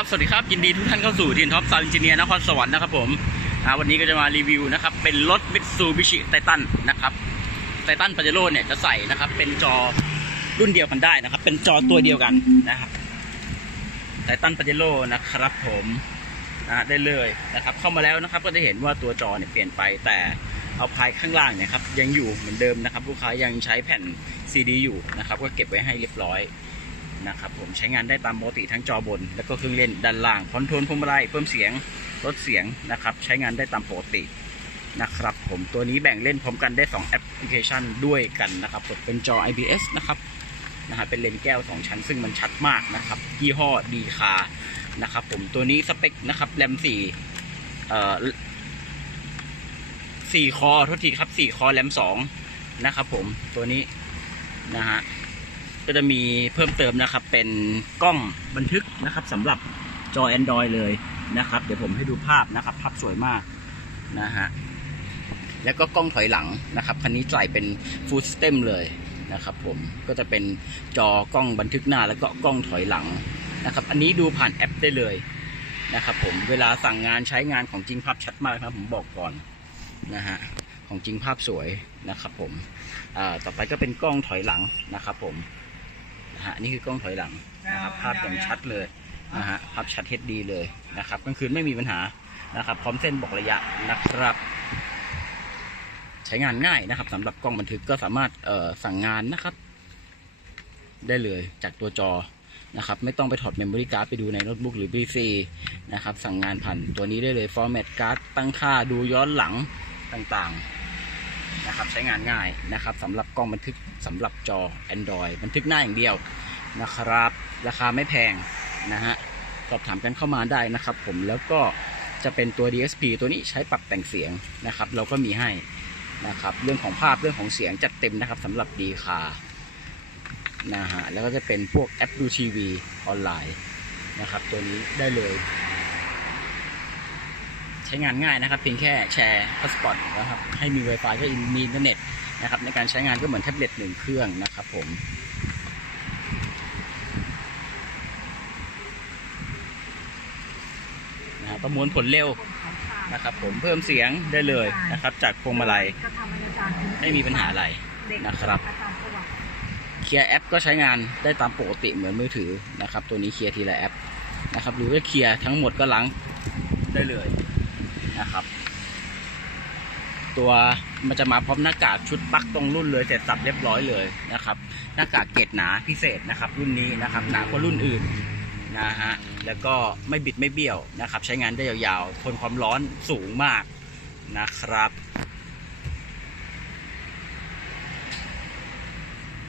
ครับ สวัสดีครับ ยินดีทุกท่านเข้าสู่ทีนท็อปซาวอินจิเนียร์นครสวรรค์นะครับผมวันนี้ก็จะมารีวิวนะครับ เป็นรถมิตซูบิชิไททันนะครับไททันปาเจโร่เนี่ยจะใส่นะครับ เป็นจอรุ่นเดียวกันได้นะครับ เป็นจอตัวเดียวกันนะครับไททันปาเจโร่นะครับผมได้เลยนะครับ เข้ามาแล้วนะครับ ก็จะเห็นว่าตัวจอเนี่ยเปลี่ยนไปแต่เอาภายข้างล่างเนี่ยครับยังอยู่เหมือนเดิมนะครับ ลูกค้ายังใช้แผ่นซีดีอยู่นะครับ ก็เก็บไว้ให้เรียบร้อย นะครับผมใช้งานได้ตามปกติทั้งจอบน แล้วก็เครื่องเล่นด้านล่างคอนโทรลพวงมาลัยเพิ่มเสียงลดเสียงนะครับใช้งานได้ตามปกตินะครับผมตัวนี้แบ่งเล่นพร้อมกันได้ 2 แอปพลิเคชันด้วยกันนะครับเป็นจอ IPS นะครับนะฮะเป็นเลนส์แก้ว 2 ชั้นซึ่งมันชัดมากนะครับยี่ห้อดีคานะครับผมตัวนี้สเปคนะครับแรม4เอ่อสี่คอโทษทีครับ 4 คอแรม2นะครับผมตัวนี้นะฮะ ก็จะมีเพิ่มเติมนะครับ เป็นกล้องบันทึกนะครับสำหรับจอ Android เลยนะครับ เดี๋ยวผมให้ดูภาพนะครับ ภาพสวยมากนะฮะแล้วก็กล้องถอยหลังนะครับคันนี้ใส่เป็น Full System เลยนะครับ ผมก็จะเป็นจอกล้องบันทึกหน้า แล้วก็กล้องถอยหลังนะครับ อันนี้ดูผ่านแอปได้เลยนะครับ ผมเวลาสั่งงานใช้งานของจริงภาพชัดมากครับ ผมบอกก่อนนะฮะของจริงภาพสวยนะครับ ผมต่อไปก็เป็นกล้องถอยหลังนะครับ ผม นะฮะนี่คือกล้องถอยหลังนะครับภาพอย่างชัดเลยนะฮะภาพชัดเฮดดีเลยนะครับกลางคืนไม่มีปัญหานะครับ พร้อมเส้นบอกระยะนะครับ ใช้งานง่ายนะครับสำหรับกล้องบันทึกก็สามารถเอ่อสั่งงานนะครับ ได้เลยจากตัวจอนะครับไม่ต้องไปถอดเมมโมรี่การ์ดไปดูในโน้ตบุ๊กหรือ PC นะครับสั่งงานผ่านตัวนี้ได้เลย format card ตั้งค่าดูย้อนหลังต่างๆ นะครับใช้งานง่ายนะครับสำหรับกล้องบันทึกสำหรับจอ Android บันทึกหน้าอย่างเดียวนะครับ ราคาไม่แพงนะฮะสอบถามกันเข้ามาได้นะครับ ผมแล้วก็จะเป็นตัว DSP ตัวนี้ใช้ปรับแต่งเสียงนะครับ เราก็มีให้นะครับ เรื่องของภาพเรื่องของเสียงจัดเต็มนะครับสำหรับดีคานะฮะแล้วก็จะเป็นพวกแอปดูทีวีออนไลน์นะครับ ตัวนี้ได้เลย ใช้งานง่ายนะครับเพียงแค่แชร์พาสปอร์ตนะครับให้มี Wi-Fi ก็มีอินเทอร์เน็ตนะครับในการใช้งานก็เหมือนแท็บเล็ตหนึ่งเครื่องนะครับผมนะประมวลผลเร็วนะครับผมเพิ่มเสียงได้เลยนะครับ จากพวงมาลัยไม่มีปัญหาอะไรนะครับเคลียร์แอปก็ใช้งานได้ตามปกติเหมือนมือถือนะครับ ตัวนี้เคลียร์ทีละแอปนะครับหรือว่าเคลียร์ทั้งหมดก็ล้างได้เลย นะครับ ตัวมันจะมาพร้อมหน้ากากชุดปักตรงรุ่นเลยเสร็จสับเรียบร้อยเลยนะครับ หน้ากากเกรดหนาพิเศษนะครับ รุ่นนี้นะครับ หนากว่ารุ่นอื่นนะฮะแล้วก็ไม่บิดไม่เบี้ยวนะครับ ใช้งานได้ยาวๆ ทนความร้อนสูงมากนะครับ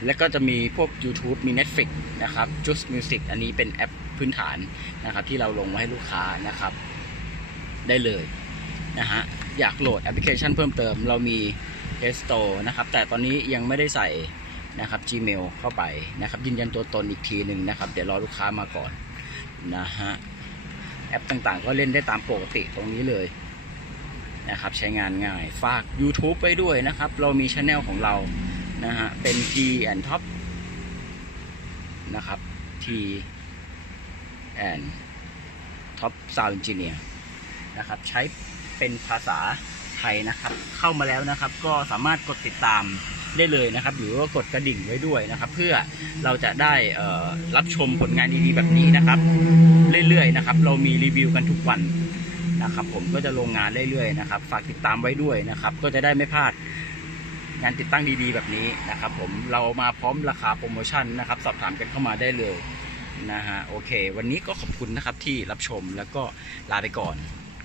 แล้วก็จะมีพวก YouTube มี Netflix นะครับ Just Music อันนี้เป็นแอปพื้นฐานนะครับ ที่เราลงมาให้ลูกค้านะครับ ได้เลย นะฮะอยากโหลดแอปพลิเคชันเพิ่มเติม เรามี Play Store นะครับ แต่ตอนนี้ยังไม่ได้ใส่นะครับ Gmail เข้าไปนะครับยืนยันตัวตนอีกทีหนึ่งนะครับ เดี๋ยวรอลูกค้ามาก่อนนะฮะแอปต่างๆ ก็เล่นได้ตามปกติตรงนี้เลยนะครับใช้งานง่ายฝาก YouTube ไว้ด้วยนะครับ เรามีช anel ของเรานะฮะเป็น T and Top นะครับ T and Top Sound Engineer นะครับใช้ เป็นภาษาไทยนะครับ เข้ามาแล้วนะครับ ก็สามารถกดติดตามได้เลยนะครับ หรือว่ากดกระดิ่งไว้ด้วยนะครับ เพื่อเราจะได้รับชมผลงานดีๆแบบนี้นะครับ เรื่อยๆนะครับ เรามีรีวิวกันทุกวันนะครับ ผมก็จะลงงานเรื่อยๆนะครับ ฝากติดตามไว้ด้วยนะครับ ก็จะได้ไม่พลาดงานติดตั้งดีๆแบบนี้นะครับ ผมเรามาพร้อมราคาโปรโมชั่นนะครับ สอบถามกันเข้ามาได้เลยนะฮะโอเค วันนี้ก็ขอบคุณนะครับที่รับชมแล้วก็ลาไปก่อน